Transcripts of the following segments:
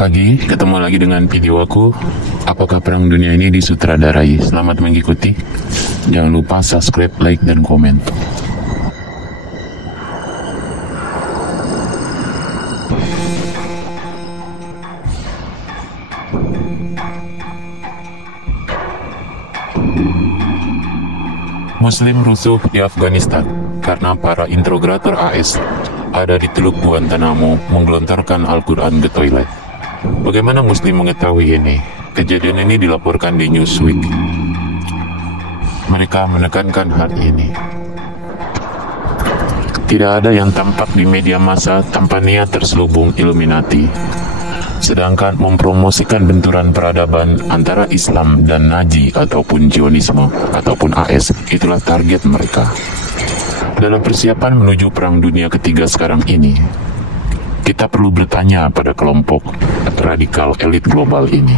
pagi, ketemu lagi dengan video aku. Apakah perang dunia ini disutradarai? Selamat mengikuti. Jangan lupa subscribe, like, dan komen. Muslim rusuh di Afghanistan karena para integrator AS ada di Teluk Guantanamo menggelontorkan Al-Quran ke toilet. Bagaimana Muslim mengetahui ini? Kejadian ini dilaporkan di Newsweek. Mereka menekankan hal ini. Tidak ada yang tampak di media massa tanpa niat terselubung Illuminati. Sedangkan mempromosikan benturan peradaban antara Islam dan Nazi ataupun Zionisme ataupun AS, itulah target mereka. Dalam persiapan menuju perang dunia ketiga sekarang ini, kita perlu bertanya pada kelompok radikal elit global ini,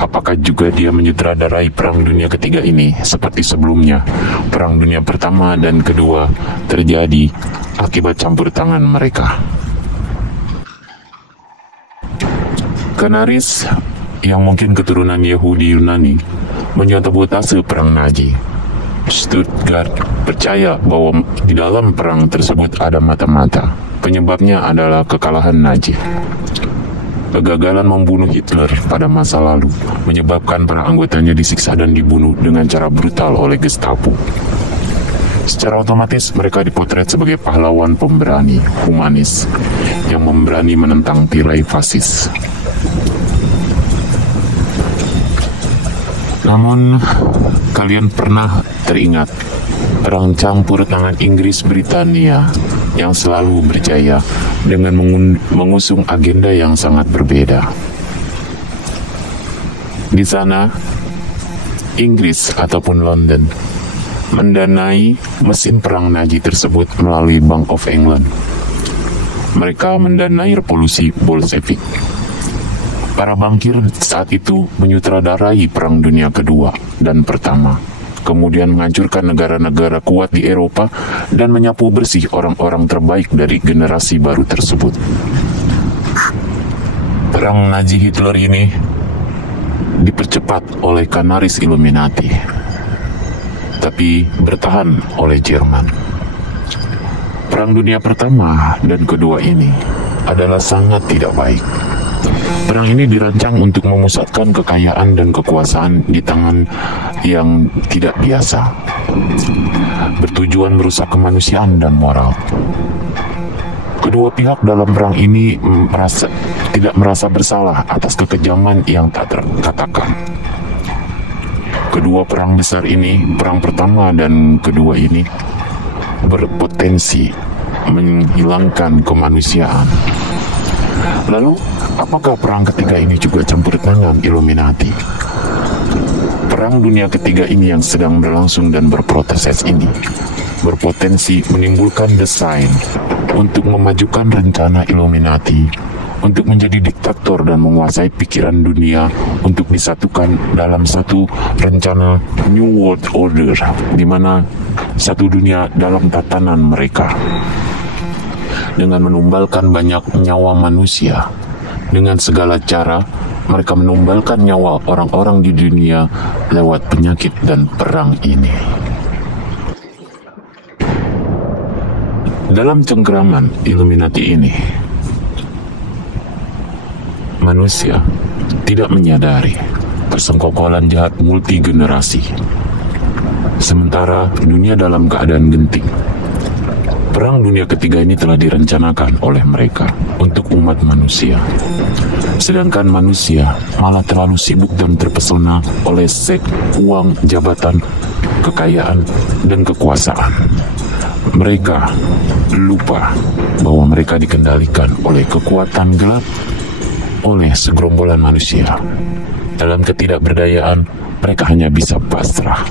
apakah juga dia menyutradarai perang dunia ketiga ini seperti sebelumnya perang dunia pertama dan kedua terjadi akibat campur tangan mereka. Kanaris yang mungkin keturunan Yahudi Yunani menyabotase perang Nazi. Stuttgart percaya bahwa di dalam perang tersebut ada mata-mata. Penyebabnya adalah kekalahan Nazi. Kegagalan membunuh Hitler pada masa lalu menyebabkan para anggotanya disiksa dan dibunuh dengan cara brutal oleh Gestapo. Secara otomatis mereka dipotret sebagai pahlawan pemberani humanis yang memberani menentang tirai fasis. Namun, kalian pernah teringat perang campur tangan Inggris Britania yang selalu berjaya dengan mengusung agenda yang sangat berbeda. Di sana, Inggris ataupun London mendanai mesin perang Nazi tersebut melalui Bank of England. Mereka mendanai revolusi Bolshevik. Para bankir saat itu menyutradarai Perang Dunia Kedua dan Pertama, kemudian menghancurkan negara-negara kuat di Eropa dan menyapu bersih orang-orang terbaik dari generasi baru tersebut. Perang Nazi Hitler ini dipercepat oleh Kanaris Illuminati, tapi bertahan oleh Jerman. Perang Dunia Pertama dan Kedua ini adalah sangat tidak baik. Perang ini dirancang untuk memusatkan kekayaan dan kekuasaan di tangan yang tidak biasa, bertujuan merusak kemanusiaan dan moral. Kedua pihak dalam perang ini tidak merasa bersalah atas kekejaman yang tak terkatakan. Kedua perang besar ini, perang pertama dan kedua ini, berpotensi menghilangkan kemanusiaan. Lalu, apakah perang ketiga ini juga campur tangan Illuminati? Perang dunia ketiga ini yang sedang berlangsung dan berproses ini berpotensi menimbulkan desain untuk memajukan rencana Illuminati untuk menjadi diktator dan menguasai pikiran dunia untuk disatukan dalam satu rencana New World Order, di mana satu dunia dalam tatanan mereka. Dengan menumbalkan banyak nyawa manusia, dengan segala cara mereka menumbalkan nyawa orang-orang di dunia lewat penyakit dan perang ini. Dalam cengkraman Illuminati ini, manusia tidak menyadari persengkokolan jahat multigenerasi. Sementara dunia dalam keadaan genting. Perang dunia ketiga ini telah direncanakan oleh mereka untuk umat manusia. Sedangkan manusia malah terlalu sibuk dan terpesona oleh seks, uang, jabatan, kekayaan, dan kekuasaan. Mereka lupa bahwa mereka dikendalikan oleh kekuatan gelap, oleh segerombolan manusia. Dalam ketidakberdayaan, mereka hanya bisa pasrah.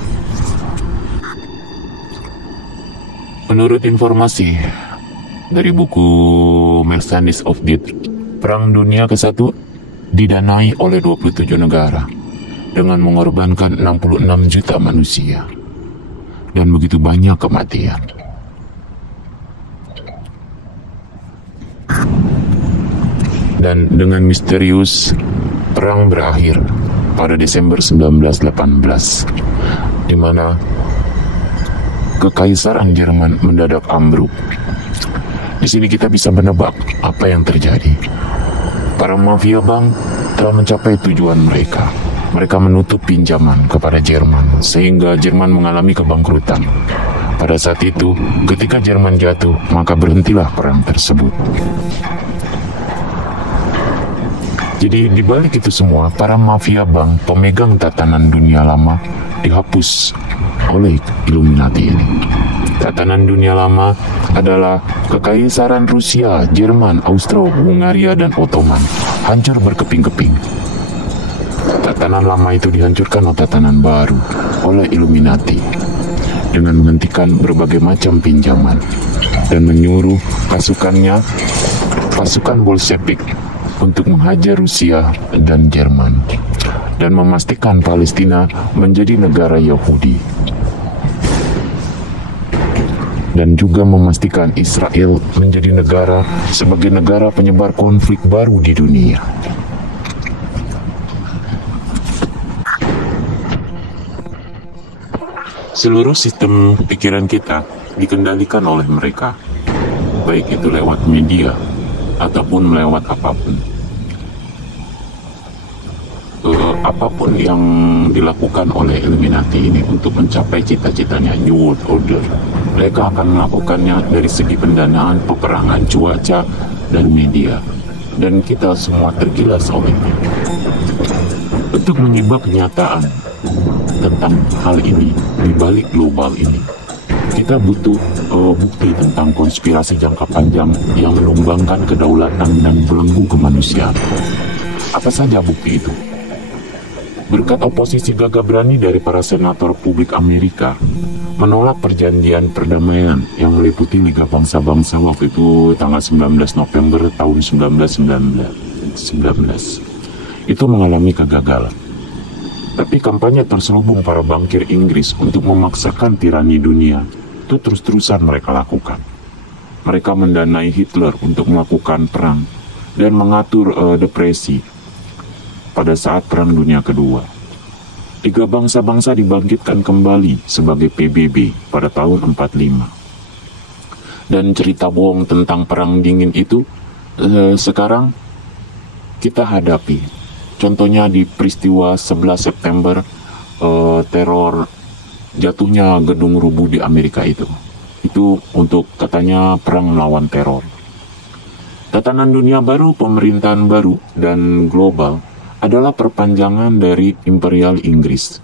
Menurut informasi dari buku Mercenaries of Death, Perang Dunia ke-1 didanai oleh 27 negara dengan mengorbankan 66 juta manusia dan begitu banyak kematian. Dan dengan misterius, perang berakhir pada Desember 1918, di mana Kekaisaran Jerman mendadak ambruk. Di sini kita bisa menebak apa yang terjadi. Para mafia bank telah mencapai tujuan mereka. Mereka menutup pinjaman kepada Jerman, sehingga Jerman mengalami kebangkrutan. Pada saat itu, ketika Jerman jatuh, maka berhentilah perang tersebut. Jadi di balik itu semua, para mafia bank pemegang tatanan dunia lama dihapus oleh Illuminati ini. Tatanan dunia lama adalah Kekaisaran Rusia, Jerman, Austro-Hungaria, dan Ottoman hancur berkeping-keping. Tatanan lama itu dihancurkan oleh tatanan baru oleh Illuminati dengan menghentikan berbagai macam pinjaman dan menyuruh pasukan Bolshevik untuk menghajar Rusia dan Jerman dan memastikan Palestina menjadi negara Yahudi dan juga memastikan Israel menjadi negara sebagai negara penyebar konflik baru di dunia. Seluruh sistem pikiran kita dikendalikan oleh mereka, baik itu lewat media ataupun lewat apapun. Apapun yang dilakukan oleh Illuminati ini untuk mencapai cita-citanya New World Order, mereka akan melakukannya dari segi pendanaan, peperangan, cuaca, dan media. Dan kita semua tergilas olehnya. Untuk menyibak kenyataan tentang hal ini di balik global ini, kita butuh bukti tentang konspirasi jangka panjang yang menumbangkan kedaulatan dan belenggu kemanusiaan. Apa saja bukti itu? Berkat oposisi gagah berani dari para senator publik Amerika menolak perjanjian perdamaian yang meliputi Liga Bangsa-Bangsa waktu itu tanggal 19 November tahun 1919, itu mengalami kegagalan. Tapi kampanye terselubung para bankir Inggris untuk memaksakan tirani dunia itu terus-terusan mereka lakukan. Mereka mendanai Hitler untuk melakukan perang dan mengatur depresi pada saat Perang Dunia Kedua. Liga Bangsa-Bangsa dibangkitkan kembali sebagai PBB pada tahun 45. Dan cerita bohong tentang Perang Dingin itu sekarang kita hadapi. Contohnya di peristiwa 11 September, teror jatuhnya gedung rubuh di Amerika itu. Itu untuk katanya perang melawan teror. Tatanan dunia baru, pemerintahan baru, dan global adalah perpanjangan dari Imperial Inggris.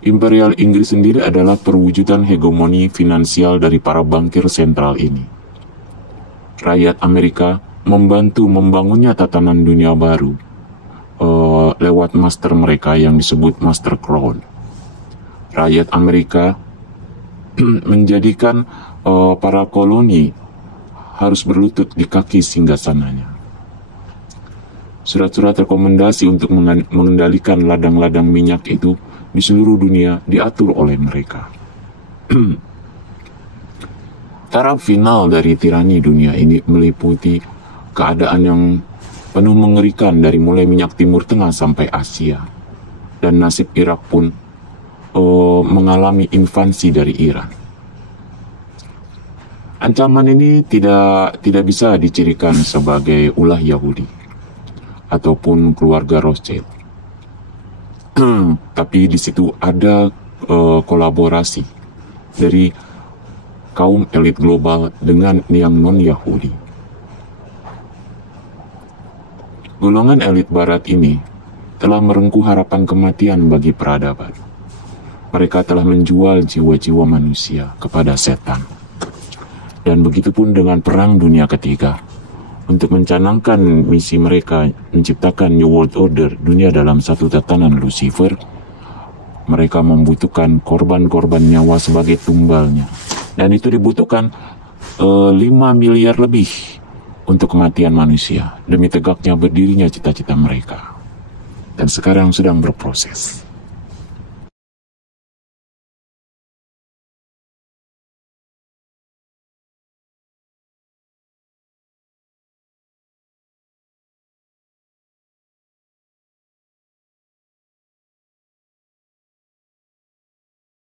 Imperial Inggris sendiri adalah perwujudan hegemoni finansial dari para bankir sentral ini. Rakyat Amerika membantu membangunnya tatanan dunia baru lewat master mereka yang disebut Master Crown. Rakyat Amerika menjadikan para koloni harus berlutut di kaki singgasananya. Surat-surat rekomendasi untuk mengendalikan ladang-ladang minyak itu di seluruh dunia diatur oleh mereka. Taraf final dari tirani dunia ini meliputi keadaan yang penuh mengerikan dari mulai minyak Timur Tengah sampai Asia. Dan nasib Irak pun mengalami invasi dari Iran. Ancaman ini tidak bisa dicirikan sebagai ulah Yahudi ataupun keluarga Rothschild. Tapi di situ ada kolaborasi dari kaum elit global dengan yang non-Yahudi. Golongan elit barat ini telah merengkuh harapan kematian bagi peradaban. Mereka telah menjual jiwa-jiwa manusia kepada setan. Dan begitupun dengan Perang Dunia Ketiga. Untuk mencanangkan misi mereka menciptakan New World Order, dunia dalam satu tatanan Lucifer, mereka membutuhkan korban-korban nyawa sebagai tumbalnya. Dan itu dibutuhkan 5 miliar lebih untuk kematian manusia demi tegaknya berdirinya cita-cita mereka. Dan sekarang sedang berproses.